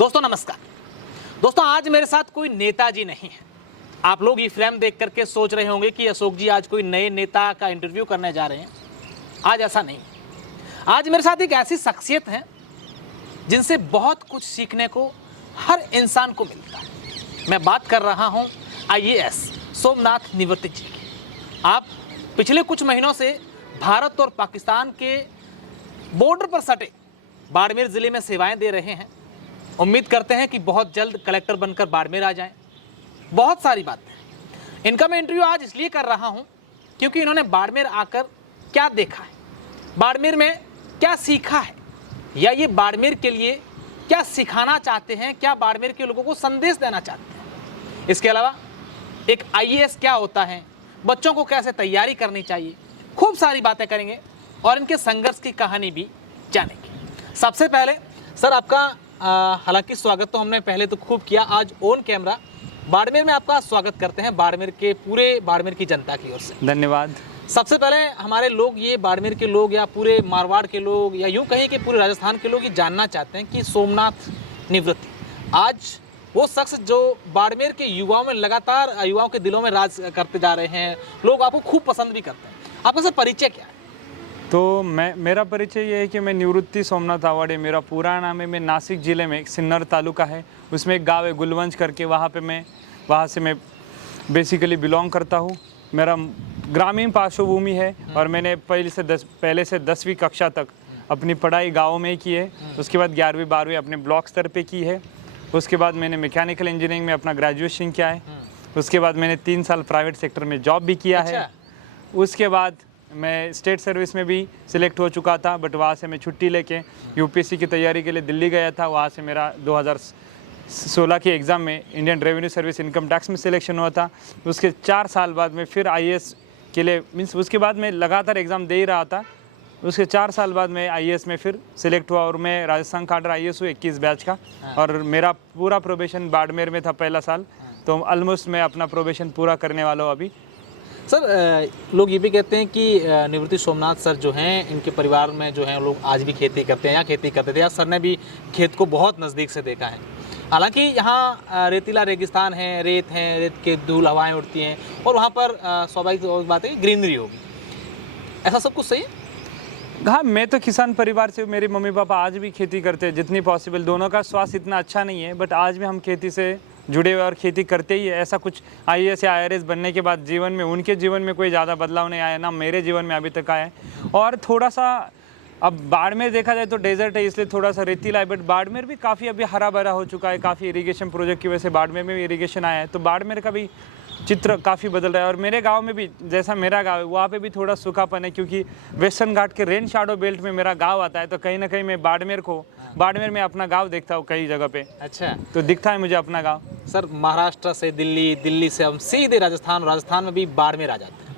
दोस्तों नमस्कार। दोस्तों आज मेरे साथ कोई नेताजी नहीं है। आप लोग ये फ्रेम देख करके सोच रहे होंगे कि अशोक जी आज कोई नए नेता का इंटरव्यू करने जा रहे हैं। आज ऐसा नहीं। आज मेरे साथ एक ऐसी शख्सियत है जिनसे बहुत कुछ सीखने को हर इंसान को मिलता है। मैं बात कर रहा हूं IAS सोमनाथ निवृत्ति जी की। आप पिछले कुछ महीनों से भारत और पाकिस्तान के बॉर्डर पर सटे बाड़मेर ज़िले में सेवाएं दे रहे हैं। उम्मीद करते हैं कि बहुत जल्द कलेक्टर बनकर बाड़मेर आ जाएं। बहुत सारी बातें। इनका मैं इंटरव्यू आज इसलिए कर रहा हूं क्योंकि इन्होंने बाड़मेर आकर क्या देखा है, बाड़मेर में क्या सीखा है, या ये बाड़मेर के लिए क्या सिखाना चाहते हैं, क्या बाड़मेर के लोगों को संदेश देना चाहते हैं। इसके अलावा एक IAS क्या होता है, बच्चों को कैसे तैयारी करनी चाहिए, खूब सारी बातें करेंगे और इनके संघर्ष की कहानी भी जानेंगे। सबसे पहले सर आपका हालांकि स्वागत तो हमने पहले तो खूब किया, आज ऑन कैमरा बाड़मेर में आपका स्वागत करते हैं बाड़मेर के पूरे बाड़मेर की जनता की ओर से। धन्यवाद। सबसे पहले हमारे लोग, ये बाड़मेर के लोग या पूरे मारवाड़ के लोग या यूं कहीं कि पूरे राजस्थान के लोग ये जानना चाहते हैं कि सोमनाथ निवृत्ति आज वो शख्स जो बाड़मेर के युवाओं में लगातार युवाओं के दिलों में राज करते जा रहे हैं, लोग आपको खूब पसंद भी करते हैं। आपका सर परिचय क्या है? तो मेरा परिचय ये है कि मैं निवृत्ति सोमनाथ आवाड़े, मेरा पूरा नाम है। मैं नासिक ज़िले में एक सिन्नर तालुका है, उसमें एक गांव है गुलवंश करके, वहाँ से मैं बेसिकली बिलोंग करता हूँ। मेरा ग्रामीण पार्श्वभूमि है और मैंने पहले से 10वीं कक्षा तक अपनी पढ़ाई गाँव में ही की है। उसके बाद 11वीं 12वीं अपने ब्लॉक स्तर पे की है। उसके बाद मैंने मैकेनिकल इंजीनियरिंग में अपना ग्रेजुएशन किया है। उसके बाद मैंने 3 साल प्राइवेट सेक्टर में जॉब भी किया है। उसके बाद मैं स्टेट सर्विस में भी सिलेक्ट हो चुका था, बट वहाँ से मैं छुट्टी लेके UPSC की तैयारी के लिए दिल्ली गया था। वहाँ से मेरा 2016 के एग्ज़ाम में Indian revenue service income tax में सिलेक्शन हुआ था। उसके 4 साल बाद में फिर IAS के लिए उसके बाद मैं लगातार एग्ज़ाम दे ही रहा था। उसके 4 साल बाद मैं IAS में फिर सिलेक्ट हुआ और मैं राजस्थान काडर IAS हूँ 21 बैच का। और मेरा पूरा प्रोबेशन बाड़मेर में था पहला साल, तो ऑलमोस्ट मैं अपना प्रोबेशन पूरा करने वाला हूँ अभी। सर लोग ये भी कहते हैं कि निवृत्ति सोमनाथ सर जो हैं, इनके परिवार में जो हैं लोग आज भी खेती करते हैं या खेती करते थे, या सर ने भी खेत को बहुत नज़दीक से देखा है। हालांकि यहाँ रेतीला रेगिस्तान है, रेत के धूल हवाएं उड़ती हैं और वहाँ पर स्वाभाविक बात है ग्रीनरी होगी। ऐसा सब कुछ सही है? हाँ, मैं तो किसान परिवार से, मेरे मम्मी पापा आज भी खेती करते हैं जितनी पॉसिबल। दोनों का स्वास्थ्य इतना अच्छा नहीं है, बट आज भी हम खेती से जुड़े हुए और खेती करते ही है। ऐसा कुछ IAS या IRS बनने के बाद जीवन में, उनके जीवन में कोई ज़्यादा बदलाव नहीं आया, ना मेरे जीवन में अभी तक आया है। और थोड़ा सा अब बाड़मेर देखा जाए तो डेजर्ट है, इसलिए थोड़ा सा रेतीला है, बट बाड़मेर भी काफ़ी अभी हरा भरा हो चुका है। काफ़ी इरिगेशन प्रोजेक्ट की वजह से बाड़मेर में भी इरिगेशन आया है, तो बाड़मेर का भी चित्र काफ़ी बदल रहा है। और मेरे गांव में भी, जैसा मेरा गांव है, वहाँ पे भी थोड़ा सूखापन है, क्योंकि वेस्टर्न घाट के रेन शाडो बेल्ट में मेरा गांव आता है। तो कहीं ना कहीं मैं बाड़मेर में अपना गांव देखता हूँ कई जगह पे। अच्छा, तो दिखता है मुझे अपना गांव। सर महाराष्ट्र से दिल्ली, दिल्ली से हम सीधे राजस्थान, राजस्थान में भी बाड़मेर आ जाते हैं।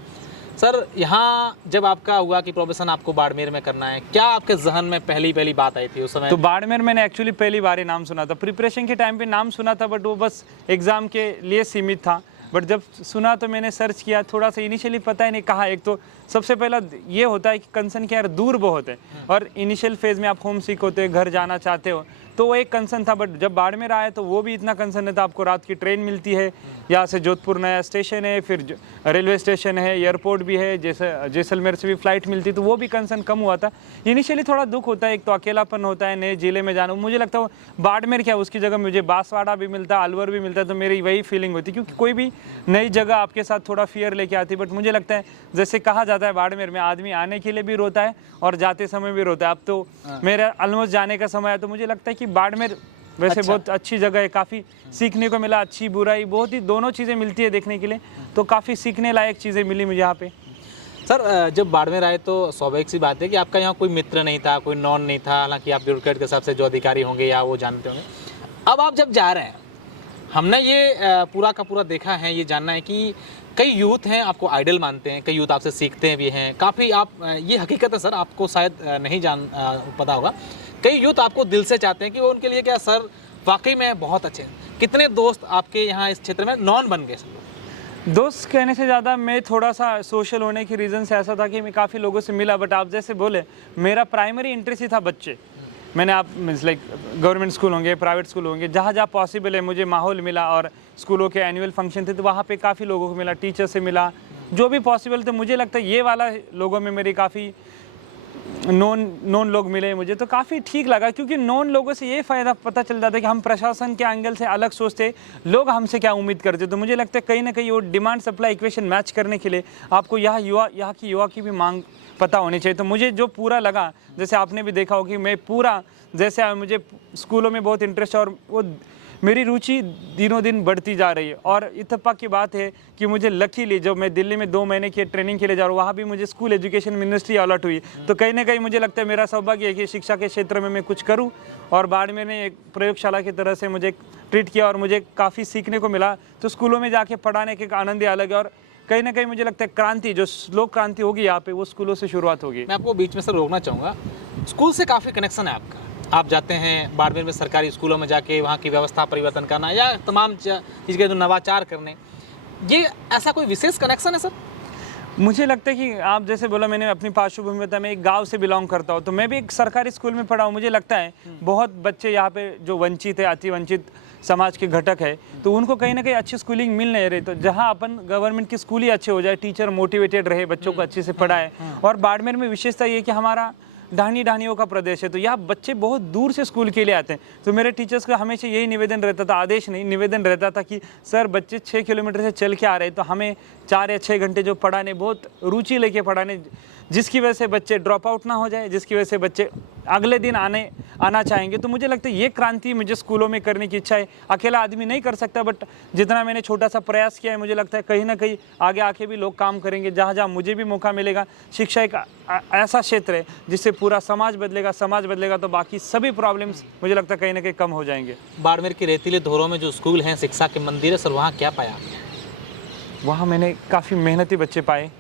सर यहाँ जब आपका हुआ कि प्रोफेशन आपको बाड़मेर में करना है, क्या आपके जहन में पहली बात आई थी उस समय? तो बाड़मेर मैंने एक्चुअली पहली बार ही नाम सुना था। प्रिपरेशन के टाइम पे नाम सुना था, बट वो बस एग्ज़ाम के लिए सीमित था। बट जब सुना तो मैंने सर्च किया, थोड़ा सा इनिशियली पता ही नहीं कहा। एक तो सबसे पहला ये होता है कि कंसर्न क्या है, दूर बहुत है और इनिशियल फेज़ में आप होम सिक होते हो, घर जाना चाहते हो, तो वो एक कंसर्न था। बट जब बाड़मेर आया तो वो भी इतना कंसर्न नहीं था। आपको रात की ट्रेन मिलती है, यहाँ से जोधपुर नया स्टेशन है, फिर रेलवे स्टेशन है, एयरपोर्ट भी है, जैसे जैसलमेर से भी फ्लाइट मिलती है, तो वो भी कंसर्न कम हुआ था। इनिशियली थोड़ा दुख होता है, एक तो अकेलापन होता है, नए जिले में जाना। मुझे लगता है बाड़मेर क्या, उसकी जगह मुझे बांसवाड़ा भी मिलता है, अलवर भी मिलता है, तो मेरी वही फीलिंग होती, क्योंकि कोई भी नई जगह आपके साथ थोड़ा फियर लेके आती। बट मुझे लगता है, जैसे कहा जाता है बाड़मेर में आदमी आने के लिए भी रोता है और जाते समय भी रोता है। अब तो मेरा ऑलमोस्ट जाने का समय है, तो मुझे लगता है कि बाड़मेर वैसे बहुत अच्छी जगह है। काफ़ी सीखने को मिला, अच्छी बुराई बहुत ही दोनों चीज़ें मिलती है देखने के लिए, तो काफ़ी सीखने लायक चीज़ें मिली मुझे यहाँ पे। सर जब बाड़मेर आए तो स्वाभाविक सी बात है कि आपका यहाँ कोई मित्र नहीं था, कोई नॉन नहीं था। हालांकि आप ब्यूरोक्रेट के हिसाब से जो अधिकारी होंगे या वो जानते होंगे। अब आप जब जा रहे हैं, हमने ये पूरा का पूरा देखा है, ये जानना है कि कई यूथ हैं आपको आइडल मानते हैं, कई यूथ आपसे सीखते भी हैं काफ़ी। आप ये हकीकत है सर, आपको शायद नहीं पता होगा, कई यूथ आपको दिल से चाहते हैं कि वो उनके लिए क्या सर वाकई में बहुत अच्छे हैं। कितने दोस्त आपके यहाँ इस क्षेत्र में नॉन बन गए सर? दोस्त कहने से ज़्यादा मैं थोड़ा सा सोशल होने की रीज़न से ऐसा था कि मैं काफ़ी लोगों से मिला। बट आप जैसे बोले, मेरा प्राइमरी इंटरेस्ट ही था बच्चे। मैंने आप लाइक गवर्नमेंट स्कूल होंगे, प्राइवेट स्कूल होंगे, जहाँ जहाँ पॉसिबल है मुझे माहौल मिला, और स्कूलों के एनुअल फंक्शन थे तो वहाँ पे काफ़ी लोगों को मिला, टीचर से मिला, जो भी पॉसिबल थे। मुझे लगता है ये वाला लोगों में मेरी काफ़ी नॉन लोग मिले मुझे, तो काफ़ी ठीक लगा, क्योंकि नॉन लोगों से ये फ़ायदा पता चल जाता है कि हम प्रशासन के एंगल से अलग सोचते, लोग हमसे क्या उम्मीद करते। तो मुझे लगता है कहीं ना कहीं वो डिमांड सप्लाई इक्वेशन मैच करने के लिए आपको यहाँ की भी मांग पता होनी चाहिए। तो मुझे जो पूरा लगा, जैसे आपने भी देखा हो कि मैं पूरा, जैसे मुझे स्कूलों में बहुत इंटरेस्ट है और वो मेरी रुचि दिनों दिन बढ़ती जा रही है। और इत्तेफाक की बात है कि मुझे लकीली जब मैं दिल्ली में 2 महीने की ट्रेनिंग के लिए जा रहा हूँ, वहाँ भी मुझे स्कूल एजुकेशन मिनिस्ट्री अलॉट हुई। तो कहीं ना कहीं मुझे लगता है मेरा सौभाग्य है कि शिक्षा के क्षेत्र में मैं कुछ करूँ, और बाड़मेर ने एक प्रयोगशाला की तरह से मुझे ट्रीट किया और मुझे काफ़ी सीखने को मिला। तो स्कूलों में जाके पढ़ाने के आनंद ही अलग है, और कहीं ना कहीं मुझे लगता है क्रांति, जो लोक क्रांति होगी यहाँ पे, वो स्कूलों से शुरुआत होगी। मैं आपको बीच में से रोकना चाहूँगा, स्कूल से काफ़ी कनेक्शन है आपका, आप जाते हैं बाड़मेर में सरकारी स्कूलों में जाके वहाँ की व्यवस्था परिवर्तन करना या तमाम चीज़ के जो नवाचार करने, ये ऐसा कोई विशेष कनेक्शन है सर? मुझे लगता है कि आप जैसे बोला, मैंने अपनी पार्श्वभूमि बताया, मैं एक गांव से बिलोंग करता हूँ, तो मैं भी एक सरकारी स्कूल में पढ़ा हूँ। मुझे लगता है बहुत बच्चे यहाँ पे जो वंचित है, अति वंचित समाज के घटक है, तो उनको कहीं ना कहीं अच्छी स्कूलिंग मिल नहीं रही। तो जहाँ अपन गवर्नमेंट की स्कूल ही अच्छे हो जाए, टीचर मोटिवेटेड रहे, बच्चों को अच्छे से पढ़ाए। और बाड़मेर में विशेषता ये कि हमारा ढानियों का प्रदेश है, तो यहाँ बच्चे बहुत दूर से स्कूल के लिए आते हैं। तो मेरे टीचर्स का हमेशा यही निवेदन रहता था, आदेश नहीं, निवेदन रहता था कि सर बच्चे 6 किलोमीटर से चल के आ रहे हैं, तो हमें 4 या 6 घंटे जो पढ़ाने, बहुत रुचि लेके पढ़ाने, जिसकी वजह से बच्चे ड्रॉप आउट ना हो जाए, जिसकी वजह से बच्चे अगले दिन आना चाहेंगे। तो मुझे लगता है ये क्रांति मुझे स्कूलों में करने की इच्छा है। अकेला आदमी नहीं कर सकता, बट जितना मैंने छोटा सा प्रयास किया है, मुझे लगता है कहीं ना कहीं आगे आके भी लोग काम करेंगे। जहाँ जहाँ मुझे भी मौका मिलेगा, शिक्षा एक ऐसा क्षेत्र है जिससे पूरा समाज बदलेगा तो बाकी सभी प्रॉब्लम्स मुझे लगता है कहीं ना कहीं कम हो जाएंगे। बाड़मेर के रेतीले धोरों में जो स्कूल हैं, शिक्षा के मंदिर है सर, वहाँ क्या पाया आपने? वहाँ मैंने काफ़ी मेहनती बच्चे पाए,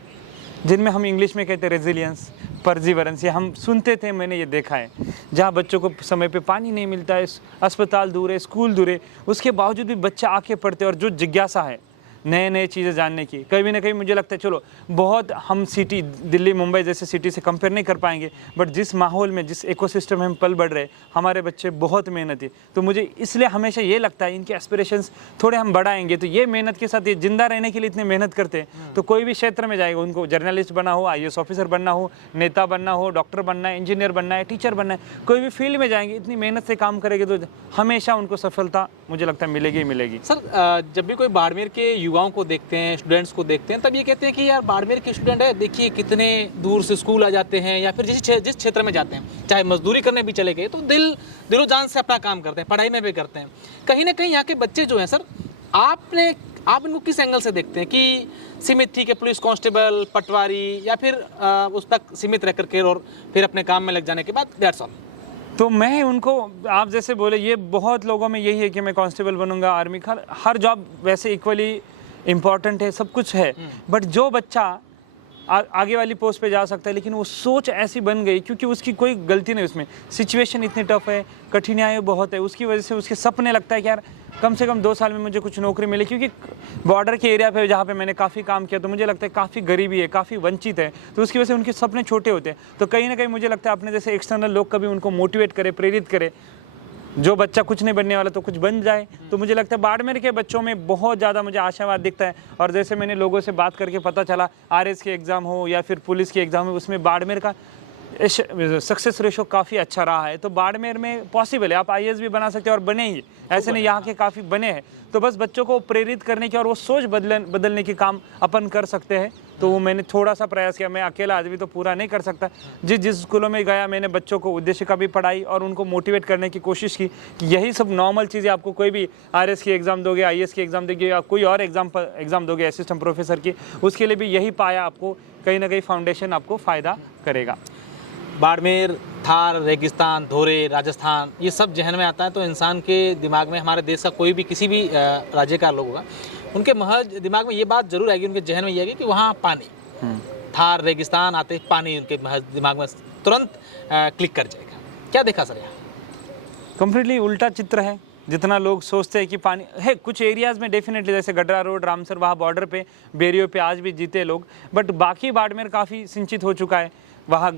जिनमें हम इंग्लिश में कहते हैं रेजिलियंस, परजीवरेंस, ये हम सुनते थे, मैंने ये देखा है। जहाँ बच्चों को समय पे पानी नहीं मिलता है, अस्पताल दूर है, स्कूल दूर है, उसके बावजूद भी बच्चे आके पढ़ते हैं। और जो जिज्ञासा है नए चीज़ें जानने की, कभी ना कहीं मुझे लगता है, चलो बहुत हम सिटी दिल्ली मुंबई जैसे सिटी से कंपेयर नहीं कर पाएंगे, बट जिस माहौल में, जिस इकोसिस्टम में हम पल बढ़ रहे, हमारे बच्चे बहुत मेहनती। तो मुझे इसलिए हमेशा ये लगता है इनके एस्पिरेशंस थोड़े हम बढ़ाएंगे तो ये मेहनत के साथ, ये जिंदा रहने के लिए इतनी मेहनत करते हैं, तो कोई भी क्षेत्र में जाएगा, उनको जर्नलिस्ट बनना हो, IAS ऑफिसर बनना हो, नेता बनना हो, डॉक्टर बनना है, इंजीनियर बनना है, टीचर बनना है, कोई भी फील्ड में जाएंगे, इतनी मेहनत से काम करेंगे तो हमेशा उनको सफलता मुझे लगता है मिलेगी ही मिलेगी। सर जब भी कोई बाड़मेर के युवाओं को देखते हैं, स्टूडेंट्स को देखते हैं, तब ये कहते हैं कि यार बाड़मेर के स्टूडेंट है, देखिए कितने दूर से स्कूल आ जाते हैं, या फिर जिस क्षेत्र में जाते हैं, चाहे मजदूरी करने भी चले गए, तो दिलो जान से अपना काम करते हैं, पढ़ाई में भी करते हैं। कहीं ना कहीं यहाँ के बच्चे जो हैं सर, आप इनको किस एंगल से देखते हैं कि सीमित ठीक है, पुलिस कांस्टेबल, पटवारी, या फिर उस तक सीमित रह करके और फिर अपने काम में लग जाने के बाद दैट्स ऑल? तो मैं उनको, आप जैसे बोले, ये बहुत लोगों में यही है कि मैं कांस्टेबल बनूंगा, आर्मी, हर जॉब वैसे इक्वली इम्पॉर्टेंट है, सब कुछ है, बट जो बच्चा आगे वाली पोस्ट पे जा सकता है, लेकिन वो सोच ऐसी बन गई क्योंकि उसकी कोई गलती नहीं, उसमें सिचुएशन इतनी टफ है, कठिनाई बहुत है, उसकी वजह से उसके सपने लगता है कि यार कम से कम 2 साल में मुझे कुछ नौकरी मिले। क्योंकि बॉर्डर के एरिया पे जहाँ पे मैंने काफ़ी काम किया, तो मुझे लगता है काफ़ी गरीबी है, काफ़ी वंचित है, तो उसकी वजह से उनके सपने छोटे होते हैं। तो कहीं ना कहीं मुझे लगता है अपने जैसे एक्सटर्नल लोग कभी उनको मोटिवेट करे, प्रेरित करे, जो बच्चा कुछ नहीं बनने वाला तो कुछ बन जाए। तो मुझे लगता है बाड़मेर के बच्चों में बहुत ज़्यादा मुझे आशावाद दिखता है। और जैसे मैंने लोगों से बात करके पता चला, RS के एग्ज़ाम हो या फिर पुलिस के एग्ज़ाम हो, उसमें बाड़मेर का सक्सेस रेशो काफ़ी अच्छा रहा है। तो बाड़मेर में पॉसिबल है, आप IAS भी बना सकते हैं, और बने ही, ऐसे नहीं, यहाँ के काफ़ी बने हैं। तो बस बच्चों को प्रेरित करने की और वो सोच बदलने की काम अपन कर सकते हैं। तो वो मैंने थोड़ा सा प्रयास किया, मैं अकेला आदमी तो पूरा नहीं कर सकता। जिस स्कूलों में गया, मैंने बच्चों को उद्देश्य का भी पढ़ाई और उनको मोटिवेट करने की कोशिश की कि यही सब नॉर्मल चीज़ें, आपको कोई भी RS की एग्ज़ाम दोगे, IAS की एग्ज़ाम दोगे, या कोई और एग्ज़ाम दोगे असिस्टेंट प्रोफेसर की, उसके लिए भी यही पाया, आपको कहीं ना कहीं फाउंडेशन आपको फ़ायदा करेगा। बाड़मेर, थार, रेगिस्तान, धोरे, राजस्थान, ये सब जहन में आता है तो इंसान के दिमाग में, हमारे देश का कोई भी किसी भी राज्य का लोग होगा, उनके महज दिमाग में ये बात जरूर आएगी, उनके जहन में ये आएगी कि वहाँ पानी, थार, रेगिस्तान आते पानी उनके महज दिमाग में तुरंत क्लिक कर जाएगा। क्या देखा सर यहाँ? कम्प्लीटली उल्टा चित्र है। जितना लोग सोचते हैं कि पानी है, कुछ एरियाज़ में डेफिनेटली, जैसे गडरा रोड, रामसर, वहाँ बॉर्डर पे, बेरियो पे आज भी जीते लोग, बट बाकी बाड़मेर काफ़ी सिंचित हो चुका है। वहाँ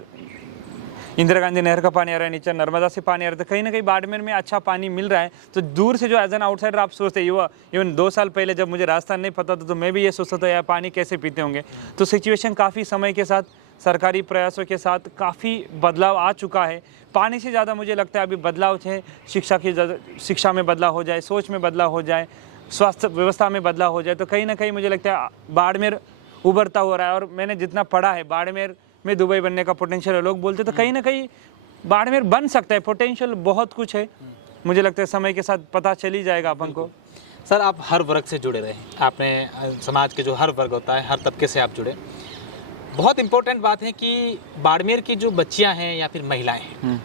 इंदिरा गांधी नहर का पानी आ रहा है, नीचे नर्मदा से पानी आ रहा है, तो कहीं ना कहीं बाड़मेर में अच्छा पानी मिल रहा है। तो दूर से जो एज एन आउटसाइडर आप सोचते हैं, इवन 2 साल पहले जब मुझे राजस्थान नहीं पता था तो मैं भी ये सोचता था यार पानी कैसे पीते होंगे। तो सिचुएशन काफ़ी समय के साथ, सरकारी प्रयासों के साथ काफ़ी बदलाव आ चुका है। पानी से ज़्यादा मुझे लगता है अभी बदलाव है शिक्षा में बदलाव हो जाए, सोच में बदलाव हो जाए, स्वास्थ्य व्यवस्था में बदलाव हो जाए, तो कहीं ना कहीं मुझे लगता है बाड़मेर उभरता हो रहा है। और मैंने जितना पढ़ा है, बाड़मेर में दुबई बनने का पोटेंशियल है लोग बोलते, तो कहीं ना कहीं बाड़मेर बन सकता है। पोटेंशियल बहुत कुछ है, मुझे लगता है समय के साथ पता चल ही जाएगा अपन को। सर, आप हर वर्ग से जुड़े रहे, आपने समाज के जो हर वर्ग होता है, हर तबके से आप जुड़े। बहुत इंपॉर्टेंट बात है कि बाड़मेर की जो बच्चियां हैं या फिर महिलाएं हैं,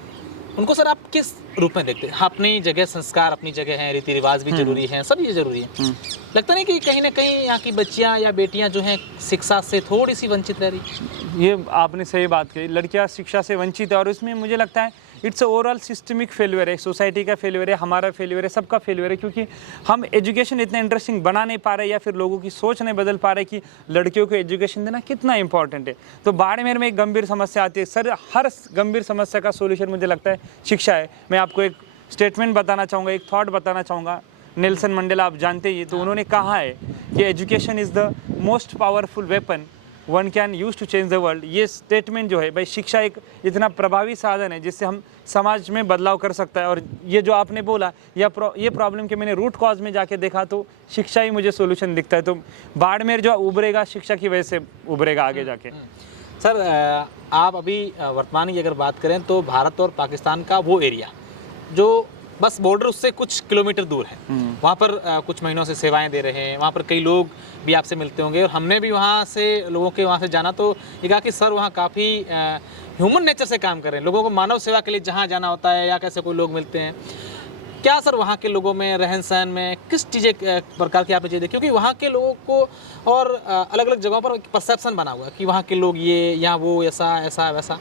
उनको सर आप किस रूप में देखते हैं? अपनी जगह संस्कार अपनी जगह है, रीति रिवाज भी जरूरी है, सब ये जरूरी है। लगता नहीं कि कहीं ना कहीं यहाँ की बच्चियाँ या बेटियाँ जो हैं शिक्षा से थोड़ी सी वंचित रह रही? ये आपने सही बात कही, लड़कियाँ शिक्षा से वंचित है। और उसमें मुझे लगता है इट्स ओवरऑल सिस्टमिक फेलियर है, सोसाइटी का फेलियर है, हमारा फेलियर है, सबका फेलियर है। क्योंकि हम एजुकेशन इतना इंटरेस्टिंग बना नहीं पा रहे, या फिर लोगों की सोच नहीं बदल पा रहे कि लड़कियों को एजुकेशन देना कितना इंपॉर्टेंट है। तो बाड़मेर में एक गंभीर समस्या आती है सर। हर गंभीर समस्या का सोल्यूशन मुझे लगता है शिक्षा है। मैं आपको एक स्टेटमेंट बताना चाहूँगा, एक थॉट बताना चाहूँगा। नेल्सन मंडेला आप जानते ही, तो उन्होंने कहा है कि education is the most powerful weapon one can use to change the world. ये स्टेटमेंट जो है भाई, शिक्षा एक इतना प्रभावी साधन है जिससे हम समाज में बदलाव कर सकता है। और ये जो आपने बोला, ये प्रॉब्लम के मैंने रूट कॉज में जाके देखा तो शिक्षा ही मुझे सोल्यूशन दिखता है। तो बाड़मेर जो उभरेगा शिक्षा की वजह से उभरेगा आगे जाके। सर, आप अभी वर्तमान की अगर बात करें तो भारत और पाकिस्तान का वो एरिया जो बस बॉर्डर उससे कुछ किलोमीटर दूर है, वहाँ पर कुछ महीनों से सेवाएं दे रहे हैं। वहाँ पर कई लोग भी आपसे मिलते होंगे, और हमने भी वहाँ से लोगों के वहाँ से जाना तो ये कहा कि सर वहाँ काफ़ी ह्यूमन नेचर से काम कर रहे हैं। लोगों को मानव सेवा के लिए जहाँ जाना होता है या कैसे कोई लोग मिलते हैं, क्या सर वहाँ के लोगों में रहन सहन में किस चीज़ें प्रकार की आपने चीज़ें देखी? क्योंकि वहाँ के लोगों को और अलग अलग जगहों पर परसेप्शन बना हुआ कि वहाँ के लोग ये या वो ऐसा ऐसा वैसा,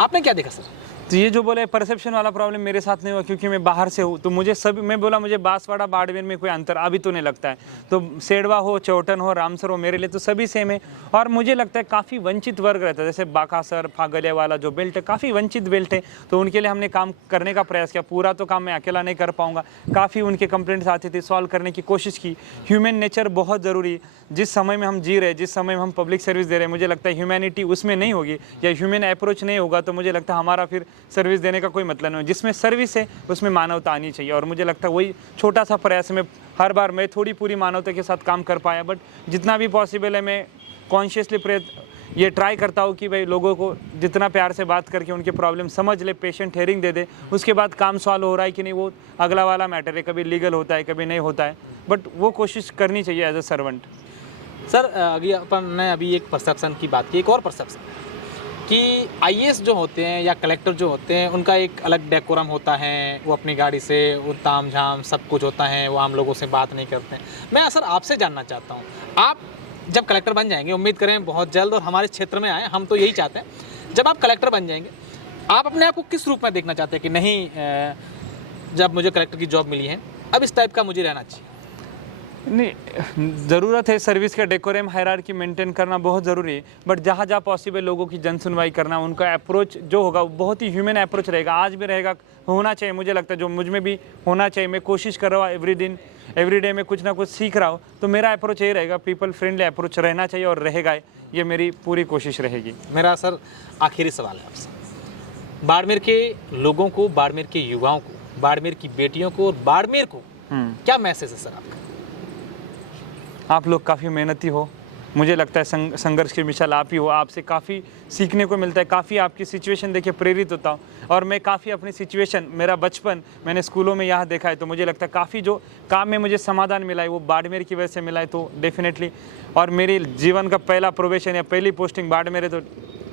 आपने क्या देखा सर? तो ये जो बोले परसेप्शन वाला प्रॉब्लम मेरे साथ नहीं हुआ, क्योंकि मैं बाहर से हूँ। तो मुझे सभी, मैं बोला मुझे बांसवाड़ा बाड़मेर में कोई अंतर अभी तो नहीं लगता है। तो सेडवा हो, चौटन हो, रामसर हो, मेरे लिए तो सभी सेम है। और मुझे लगता है काफ़ी वंचित वर्ग रहता है, जैसे बाकासर, फागले वाला जो बेल्ट है, काफ़ी वंचित बेल्ट है। तो उनके लिए हमने काम करने का प्रयास किया। पूरा तो काम मैं अकेला नहीं कर पाऊँगा, काफ़ी उनके कंप्लेंट्स आती थी, सॉल्व करने की कोशिश की। ह्यूमन नेचर बहुत ज़रूरी है। जिस समय में हम जी रहे, जिस समय में हम पब्लिक सर्विस दे रहे हैं, मुझे लगता है ह्यूमैनिटी उसमें नहीं होगी या ह्यूमन अप्रोच नहीं होगा तो मुझे लगता है हमारा फिर सर्विस देने का कोई मतलब नहीं। जिसमें सर्विस है उसमें मानवता आनी चाहिए। और मुझे लगता है वही छोटा सा प्रयास में हर बार मैं थोड़ी पूरी मानवता के साथ काम कर पाया, बट जितना भी पॉसिबल है मैं कॉन्शियसली ये ट्राई करता हूँ कि भाई लोगों को जितना प्यार से बात करके उनके प्रॉब्लम समझ ले, पेशेंट हेयरिंग दे दे, उसके बाद काम सॉल्व हो रहा है कि नहीं वो अगला वाला मैटर है। कभी लीगल होता है, कभी नहीं होता है, बट वो कोशिश करनी चाहिए एज अ सर्वेंट। सर, अभी अपन ने अभी एक परसेप्शन की बात की, एक और परसेप्शन कि आईएएस जो होते हैं या कलेक्टर जो होते हैं उनका एक अलग डेकोरम होता है, वो अपनी गाड़ी से वो ताम झाम सब कुछ होता है, वो आम लोगों से बात नहीं करते हैं। मैं सर आपसे जानना चाहता हूँ, आप जब कलेक्टर बन जाएंगे, उम्मीद करें बहुत जल्द, और हमारे क्षेत्र में आए, हम तो यही चाहते हैं, जब आप कलेक्टर बन जाएंगे आप अपने आप को किस रूप में देखना चाहते हैं कि नहीं जब मुझे कलेक्टर की जॉब मिली है अब इस टाइप का मुझे रहना चाहिए? नहीं, ज़रूरत है सर्विस का डेकोरम हायरार्की मेंटेन करना बहुत ज़रूरी है, बट जहाँ जहाँ पॉसिबल लोगों की जन सुनवाई करना, उनका अप्रोच जो होगा वो बहुत ही ह्यूमन अप्रोच रहेगा। आज भी रहेगा, होना चाहिए। मुझे लगता है जो मुझ में भी होना चाहिए। मैं कोशिश कर रहा हूँ एवरी डे में कुछ ना कुछ सीख रहा हूँ, तो मेरा अप्रोच यही रहेगा, पीपल फ्रेंडली अप्रोच रहना चाहिए और रहेगा। ये मेरी पूरी कोशिश रहेगी। मेरा सर आखिरी सवाल है आपसे, बाड़मेर के लोगों को, बाड़मेर के युवाओं को, बाड़मेर की बेटियों को और बाड़मेर को क्या मैसेज है सर आपका? आप लोग काफ़ी मेहनती हो, मुझे लगता है संघर्ष की मिसाल आप ही हो। आपसे काफ़ी सीखने को मिलता है, काफ़ी आपकी सिचुएशन देख के प्रेरित होता हूँ। और मैं काफ़ी अपनी सिचुएशन, मेरा बचपन मैंने स्कूलों में यहाँ देखा है, तो मुझे लगता है काफ़ी जो काम में मुझे समाधान मिला है वो बाड़मेर की वजह से मिला है। तो डेफिनेटली, और मेरे जीवन का पहला प्रोबेशन या पहली पोस्टिंग बाड़मेर है, तो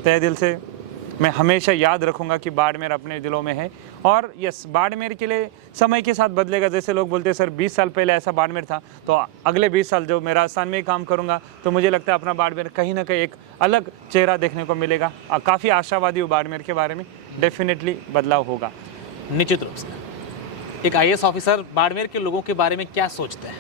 तहे दिल से मैं हमेशा याद रखूँगा कि बाड़मेर अपने दिलों में है। और यस, बाड़मेर के लिए समय के साथ बदलेगा। जैसे लोग बोलते हैं सर 20 साल पहले ऐसा बाड़मेर था, तो अगले 20 साल जो मैं राजस्थान में ही काम करूँगा तो मुझे लगता है अपना बाड़मेर कहीं ना कहीं एक अलग चेहरा देखने को मिलेगा। काफ़ी आशावादी हूँ बाड़मेर के बारे में, डेफिनेटली बदलाव होगा। निश्चित रूप से। एक आईएएस ऑफिसर बाड़मेर के लोगों के बारे में क्या सोचते हैं,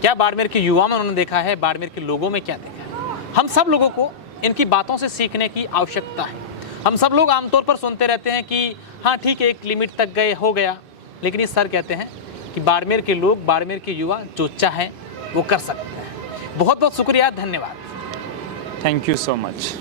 क्या बाड़मेर के युवा में उन्होंने देखा है, बाड़मेर के लोगों में क्या देखा है? हम सब लोगों को इनकी बातों से सीखने की आवश्यकता है। हम सब लोग आमतौर पर सुनते रहते हैं कि हाँ ठीक है, एक लिमिट तक गए हो गया, लेकिन ये सर कहते हैं कि बाड़मेर के लोग, बाड़मेर के युवा जो चाहें वो कर सकते हैं। बहुत बहुत शुक्रिया, धन्यवाद। Thank you so much.